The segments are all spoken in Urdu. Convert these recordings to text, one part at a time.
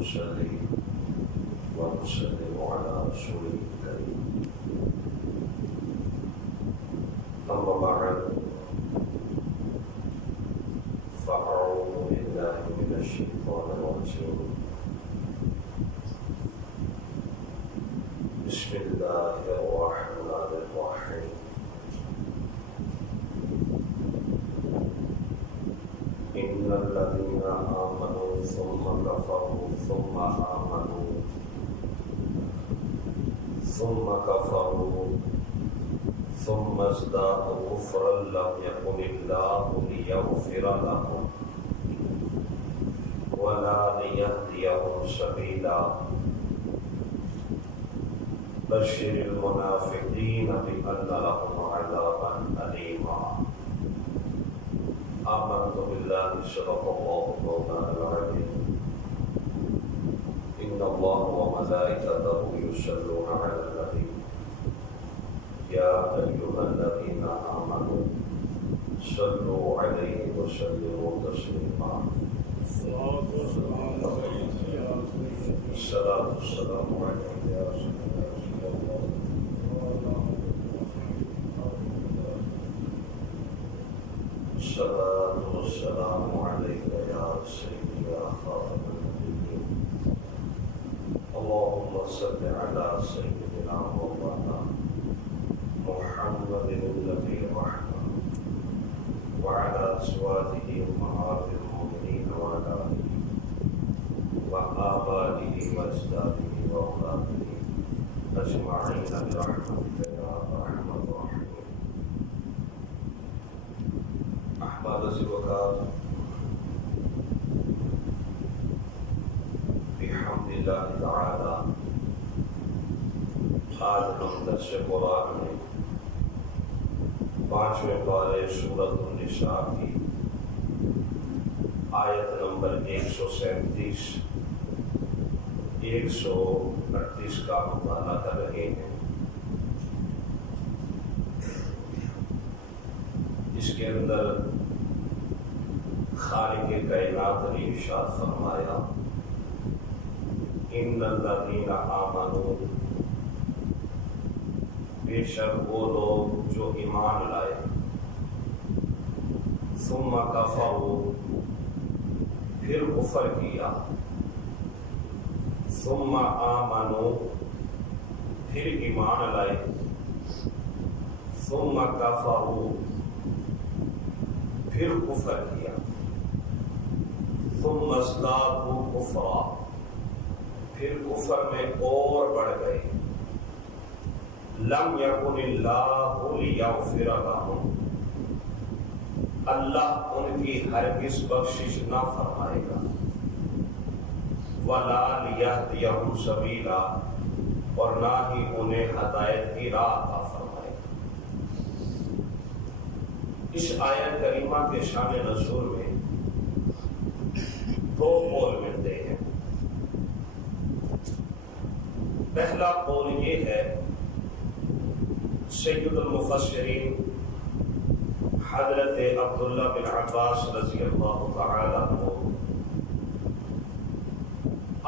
نصلي ونسلم على رسوله الكريم أما بعد فأعوذ بالله من الشيطان الرجيم بسم الله الرحمن الرحيم إن الذين آمنوا ثم كفروا ثم آمنوا ثم كفروا ثم ازدادوا كفرا لم يكن الله ليغفر لهم ولا ليهديهم سبيلا بشر المنافقين بأن لهم عذابا أليما آمنت بالله صدق الله مولانا العظيم إن الله وملائكته يصلون على النبي يا أيها الذين آمنوا صلوا عليه وسلموا تسليما الصلاة والسلام عليك يا رسول الله الصلاة والسلام عليك يا سيدي يا خاتم النبيين اللهم صل على سيدنا مولانا محمد النبي الرحمة وعلى أزواجه أمهات المؤمنين وعلى آله وآبائه وأجداده وأولاده أجمعين برحمتك يا أرحم الراحمين. أحباب الزوجات بحمد الله تعالى آج ہم درس قرآن میں 5ویں پارے سورۃ النساء کی آیت نمبر 137 138 کا مطالعہ کر رہے ہیں. اس کے اندر خالق کائنات نے ارشاد فرمایا ان الذین آمنوا بے شک وہ لوگ جو ایمان لائے ثم کفروا پھر کفر کیا ثم آمنوا پھر ایمان لائے ثم کفروا پھر کفر کیا ثم ازدادوا کفرا پھر کفر میں اور بڑھ گئے لم یکن اللہ لیغفر لهم اللہ ان کی ہرگز بخشش نہ فرمائے گا ولا لیہدیہم سبیلا اور نہ ہی انہیں ہدایت کی راہ عطا فرمائے گا. اس آیت کریمہ کے شان نزول میں 2 قول ملتے ہیں. پہلا قول یہ ہے سید المفسرین حضرت عبداللہ بن عباس رضی اللہ تعالی عنہ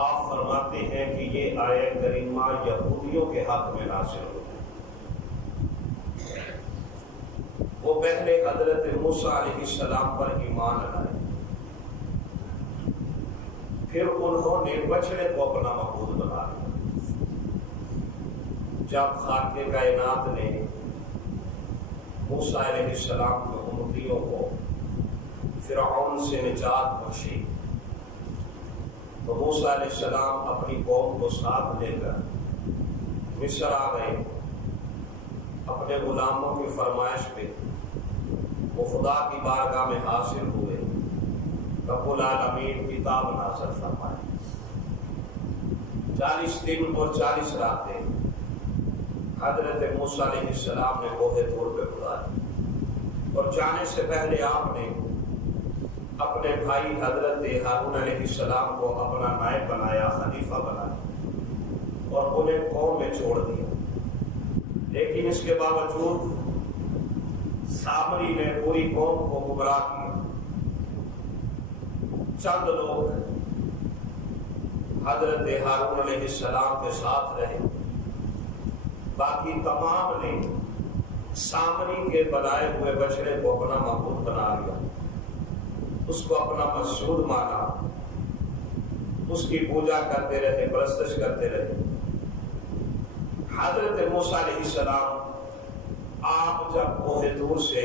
آپ فرماتے ہیں کہ یہ آیت کریمہ یہودیوں کے حق میں نازل ہوئی. وہ پہلے حضرت موسیٰ علیہ السلام پر ایمان لائے پھر انہوں نے بچڑے کو اپنا معبود بنا لیا. جب خالق کائنات نے موسیٰ علیہ السلام کے امتیوں کو فرعون سے نجات بخشی تو موسیٰ علیہ السلام اپنی قوم کو ساتھ لے کر مصر آ گئے. اپنے غلاموں کی فرمائش پہ وہ خدا کی بارگاہ میں حاضر ہوئے. رب العالمین کتاب نازل فرمائے. 40 دن اور 40 راتیں حضرت موسیٰ علیہ السلام نے کوہ طور پہ گزاری اور جانے سے پہلے آپ نے اپنے بھائی حضرت ہارون علیہ السلام کو اپنا نائب بنایا، خلیفہ بنایا اور انہیں قوم میں چھوڑ دیا. لیکن اس کے باوجود سامری نے پوری قوم کو گمراہ کیا. چند لوگ حضرت ہارون علیہ السلام کے ساتھ رہے، باقی تمام نے سامری کے بنائے ہوئے بچڑے کو اپنا معبود بنا لیا، اس کو اپنا مسجود مانا، اس کی پوجا کرتے رہے، پرستش کرتے رہے۔ حضرت موسیٰ علیہ السلام آپ جب کوہ طور سے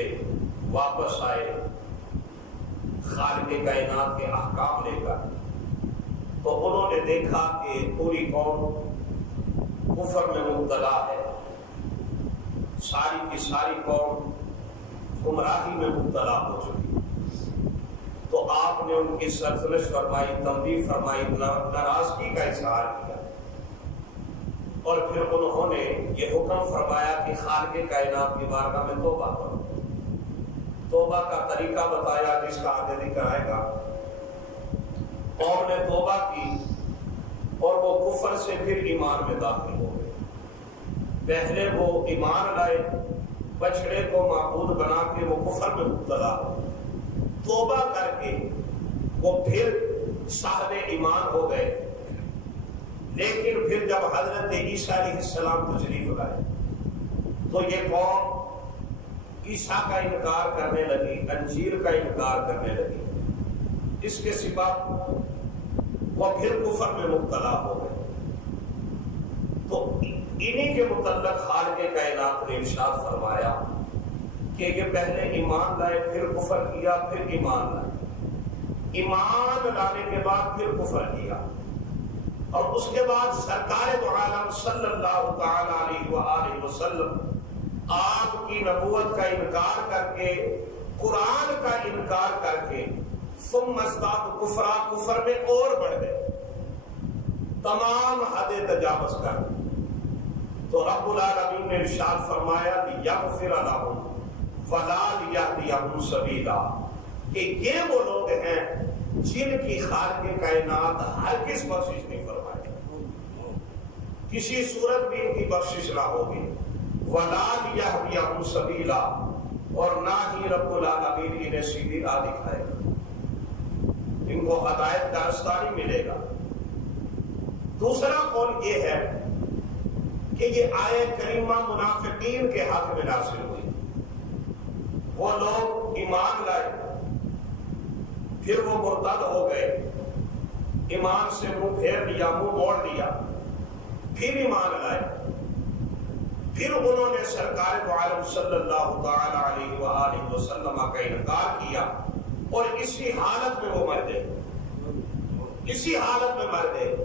واپس آئے خالق کائنات کے احکام لے کر، تو انہوں نے دیکھا کہ پوری قوم کفر میں مبتلا ہے، ساری کی ساری قوم گمراہی میں مبتلا ہو چکی۔ تو آپ نے ان کی سرزنش فرمائی، تنبیہ فرمائی، ناراضگی کا اظہار کیا، اور پھر انہوں نے یہ حکم فرمایا کہ خالق کائنات کی بارگاہ میں توبہ کرو۔ توبہ کا طریقہ بتایا جس کا آگے ذکر آئے گا۔ قوم نے توبہ کی اور وہ کفر سے پھر ایمان میں داخل ہو گئے۔ پہلے وہ ایمان لائے، بچڑے کو معبود بنا کے وہ کفر میں مبتلا ہو، توبہ کر کے وہ پھر صاحب ایمان ہو گئے۔ لیکن پھر جب حضرت عیسیٰ علیہ السلام تشریف لائے تو یہ قوم عیسیٰ کا انکار کرنے لگی، انجیل کا انکار کرنے لگی، اس کے سوا وہ پھر کفر میں مبتلا ہو گئے۔ تو انہی کے متعلق خالق کائنات نے ارشاد فرمایا کہ یہ پہلے ایمان لائے، پھر کفر کیا، پھر ایمان لائے، ایمان لانے کے بعد پھر کفر کیا، اور اس کے بعد سرکار دو عالم صلی اللہ تعالی علیہ وآلہ وسلم آپ کی نبوت کا انکار کر کے، قرآن کا انکار کر کے، ثم ازداد کفرا، کفر میں اور بڑھ گئے، تمام حدیں تجاوز کر دی۔ تو رب العالمین نے ارشاد فرمایا لیغفر لہم ولا لیہدیہم سبیلا، کہ یہ وہ لوگ ہیں جن کی خالق کائنات ہرگز بخشش نہیں فرمائے، کسی صورت بھی ان کی بخشش نہ ہوگی، ولا لیہدیہم سبیلا، اور نہ ہی رب العالمین انہیں سیدھی راہ دکھائے گا، ان کو ہدایت کا راستہ نہیں ملے گا۔ دوسرا قول یہ ہے کہ یہ آیت کریمہ منافقین کے حق میں نازل ہوئی۔ وہ لوگ ایمان لائے، پھر وہ مرتد ہو گئے، ایمان سے منہ پھیر لیا، منہ موڑ لیا، پھر ایمان لائے، پھر انہوں نے سرکار دو عالم صلی اللہ تعالی علیہ وآلہ وسلم کا انکار کیا، اور اسی حالت میں وہ مر گئے، اسی حالت میں مر گئے۔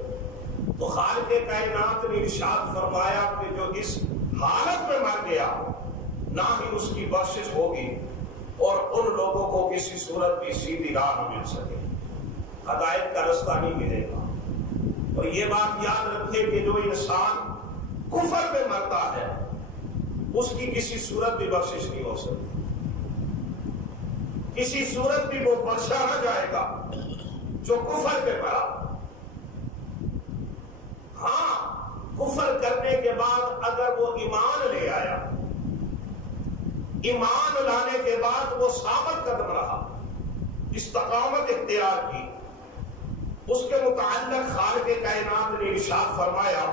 تو خالق کائنات نے ارشاد فرمایا کہ جو اس حالت میں مر گیا نہ ہی اس کی بخشش ہوگی، اور ان لوگوں کو کسی صورت بھی سیدھی راہ نہ مل سکے، ہدایت کا راستہ نہیں ملے گا۔ اور یہ بات یاد رکھے کہ جو انسان کفر میں مرتا ہے اس کی کسی صورت بھی بخشش نہیں ہو سکتی، کسی صورت بھی وہ بخشا نہ جائے گا جو کفر پہ مرا۔ ہاں، کفر کرنے کے بعد اگر وہ ایمان لے آیا، ایمان لانے کے بعد وہ ثابت قدم رہا، استقامت اختیار کی، اس کے متعلق خالق کائنات نے ارشاد فرمایا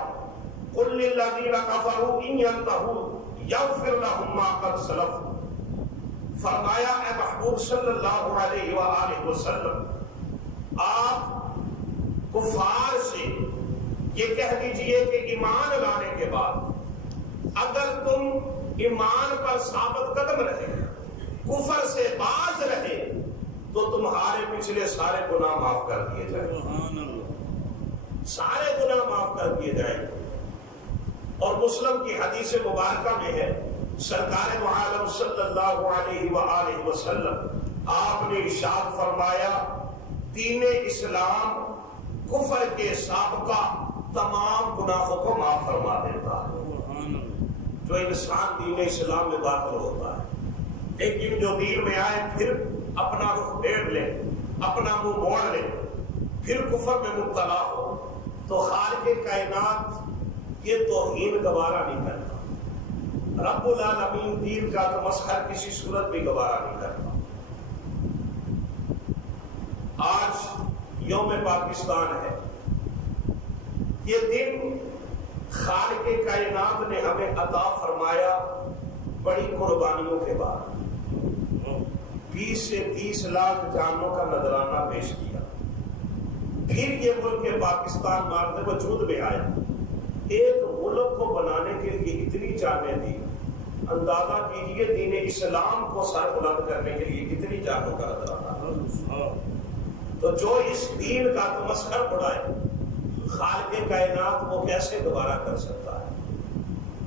قل للذین کفروا ان ینتہوا یغفر لهم ما قد سلف، فرمایا اے محبوب صلی اللہ علیہ وآلہ وسلم آپ کفار سے یہ کہہ دیجئے کہ ایمان لانے کے بعد اگر تم ایمان پر ثابت قدم رہے، کفر سے باز رہے، تو تمہارے پچھلے سارے گناہ معاف کر دیے جائیں، سارے گناہ معاف کر دیے جائیں۔ اور مسلم کی حدیث مبارکہ میں ہے سرکار دو عالم صلی اللہ علیہ وآلہ وسلم آپ نے ارشاد فرمایا دین اسلام کفر کے سابقہ تمام گناہوں کو معاف فرما دیتا ہے۔ جو انسان دین اسلام میں داخل ہوتا ہے لیکن جو دین میں آئے پھر اپنا رخ پھیر لے، اپنا منہ موڑ لے، پھر کفر میں مبتلا ہو، تو خالق کائنات یہ توہین گوارا نہیں کرتا، رب العالمین دین کا تمسخر کسی صورت بھی گوارا نہیں کرتا۔ آج یوم پاکستان ہے، یہ دن خالق کائنات نے ہمیں عطا فرمایا بڑی قربانیوں کے بعد، 20 سے 30 لاکھ جانوں کا نذرانہ پیش کیا، پھر یہ ملک پاکستان مارد وجود میں آیا۔ ایک ملک کو بنانے کے لیے اتنی جانیں دی، اندازہ کیجئے دین اسلام کو سر بلند کرنے کے لیے کتنی جانوں کا نذرانہ۔ تو جو اس دین کا تمسخر اڑائے، خالق کائنات وہ کیسے دوبارہ کر سکتا ہے؟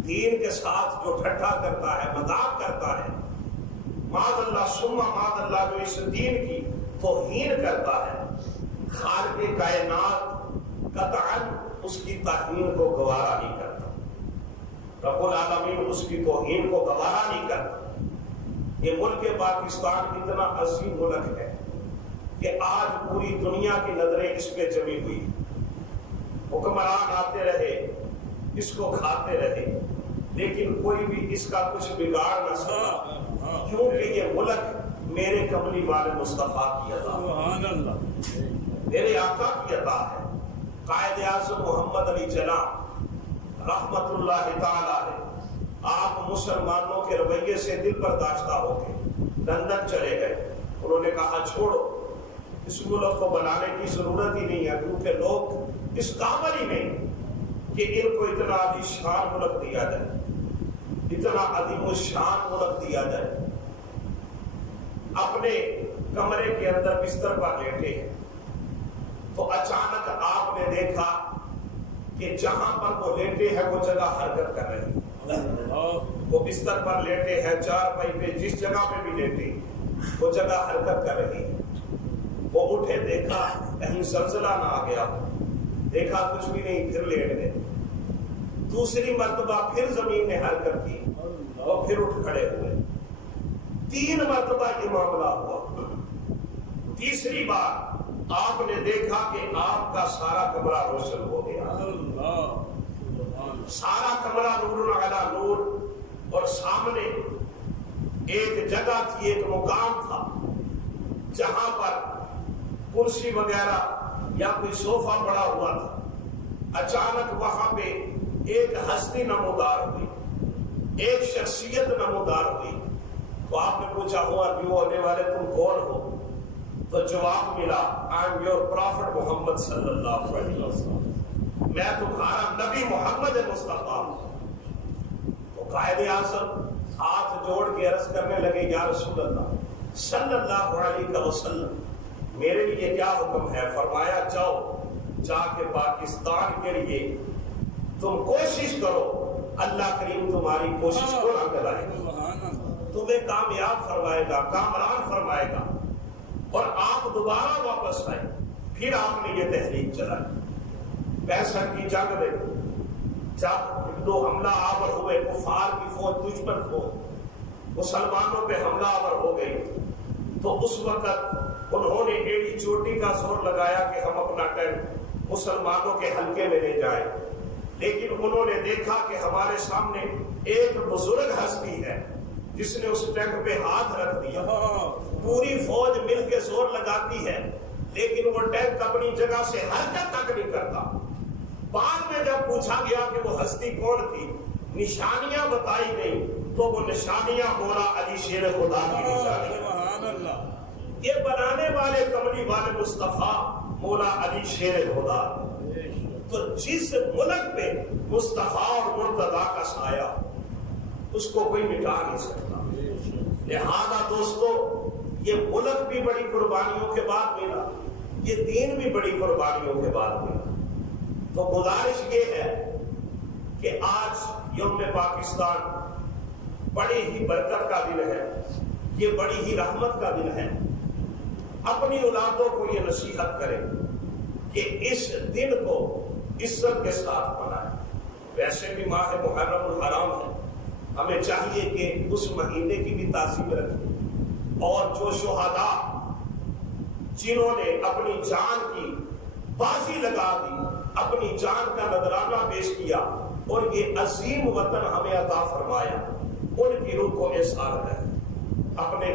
دین کے ساتھ جو ٹھٹھا کرتا ہے، مذاق کرتا ہے، معاذ اللہ ثم معاذ اللہ، جو اس دین کی توہین کرتا ہے، خالق کائنات قطعاً اس کی توہین کو گوارا نہیں کرتا، رب العالمین اس کی توہین کو گوارا نہیں کرتا۔ یہ ملک پاکستان اتنا عظیم ملک ہے کہ آج پوری دنیا کی نظریں اس پہ جمی ہوئی، حکمران آتے رہے، اس کو کھاتے رہے، لیکن کوئی بھی اس کا کچھ بگاڑ نہ سکا، کیونکہ یہ ملک میرے کملی والے مصطفیٰ کی عطا ہے، میرے آقا کی عطا ہے۔ قائد اعظم محمد علی جناح رحمت اللہ تعالی علیہ، آپ مسلمانوں کے رویے سے دل برداشتہ ہو کے لندن چلے گئے۔ انہوں نے کہا چھوڑو، اس ملک کو بنانے کی ضرورت ہی نہیں ہے، کیونکہ لوگ اس قابل ہی نہیں کہ ان کو اتنا عظیم شان ملک دیا جائے، اتنا عظیم الشان ملک دیا جائے۔ اپنے کمرے کے اندر بستر پر لیٹے ہیں تو اچانک آپ نے دیکھا کہ جہاں پر وہ لیٹے ہیں وہ جگہ حرکت کر رہی ہے، وہ بستر پر لیٹے ہیں، چارپائی پہ جس جگہ پہ بھی لیٹے وہ جگہ حرکت کر رہی ہے۔ وہ اٹھے، دیکھا کہیں زلزلہ نہ آ گیا، دیکھا کچھ بھی نہیں، پھر لیٹ گئے۔ دوسری مرتبہ پھر زمین نے حرکت کی، وہ پھر اٹھ کھڑے ہوئے۔ 3 مرتبہ یہ معاملہ ہوا۔ تیسری بار آپ نے دیکھا کہ آپ کا سارا کمرہ روشن ہو گیا، سارا کمرہ نور علی نور، اور سامنے ایک جگہ تھی، ایک مقام تھا جہاں پر کرسی وغیرہ یا کوئی صوفہ پڑا ہوا تھا۔ اچانک وہاں پہ ایک ہستی نمودار ہوئی، ایک شخصیت نمودار ہوئی۔ تو آپ نے پوچھا ہوا کیوں ہونے والے تم کون ہو؟ تو جواب ملا I am your prophet محمد صلی اللہ علیہ وسلم، میں تمہارا نبی محمد مصطفیٰ۔ تو قائد اعظم ہاتھ جوڑ کے عرض کرنے لگے، یا رسول اللہ صلی اللہ علیہ وسلم، میرے لیے کیا حکم ہے؟ فرمایا جاؤ، جا کے پاکستان کے لیے تم کوشش کرو، اللہ کریم تمہاری کوشش کو نہ کرائے گا، تمہیں کامیاب فرمائے گا، کامران فرمائے گا، اور آپ دوبارہ واپس آئے۔ پھر آپ نے یہ تحریک چلائی 65 کی جنگ میں، جب ہندو حملہ آور ہوئے، کفار کی فوج، دشمن فوج مسلمانوں پہ حملہ آور ہو گئی، تو اس وقت انہوں نے ایڑی چوٹی کا زور لگایا کہ ہم اپنا ٹینک مسلمانوں کے حلقے میں لے جائیں، لیکن انہوں نے دیکھا کہ ہمارے سامنے ایک بزرگ ہستی ہے جس نے اس ٹینک پہ ہاتھ رکھ دیا۔ پوری فوج مل کے زور لگاتی ہے، لیکن وہ ٹینک اپنی جگہ سے حرکت تک نہیں کرتا۔ بعد میں جب پوچھا گیا کہ وہ ہستی کون تھی، نشانیاں بتائی گئی، تو وہ نشانیاں مولا علی شیر خدا کی نشانیاں، یہ بنانے والے کملی والے مصطفیٰ مولا علی شیر خدا۔ تو جس ملک پہ مصطفیٰ اور مرتضیٰ کا سایہ، اس کو کوئی مٹا نہیں سکتا۔ لہذا دوستو، یہ ملک بھی بڑی قربانیوں کے بعد ملا، یہ دین بھی بڑی قربانیوں کے بعد ملا۔ تو گزارش یہ ہے کہ آج یوم پاکستان بڑی ہی برکت کا دن ہے، یہ بڑی ہی رحمت کا دن ہے۔ اپنی اولادوں کو یہ نصیحت کریں کہ اس دن کو عزت کے ساتھ منائیں۔ ویسے بھی ماہ محرم الحرام ہے، ہمیں چاہیے کہ اس مہینے کی بھی تعظیم رکھیں، اور جو شہداء جنہوں نے اپنی جان کی بازی لگا دی، اپنی جان کا نذرانہ پیش کیا اور یہ عظیم وطن ہمیں عطا فرمایا، ان کی روح کو احسان ہے۔ اپنے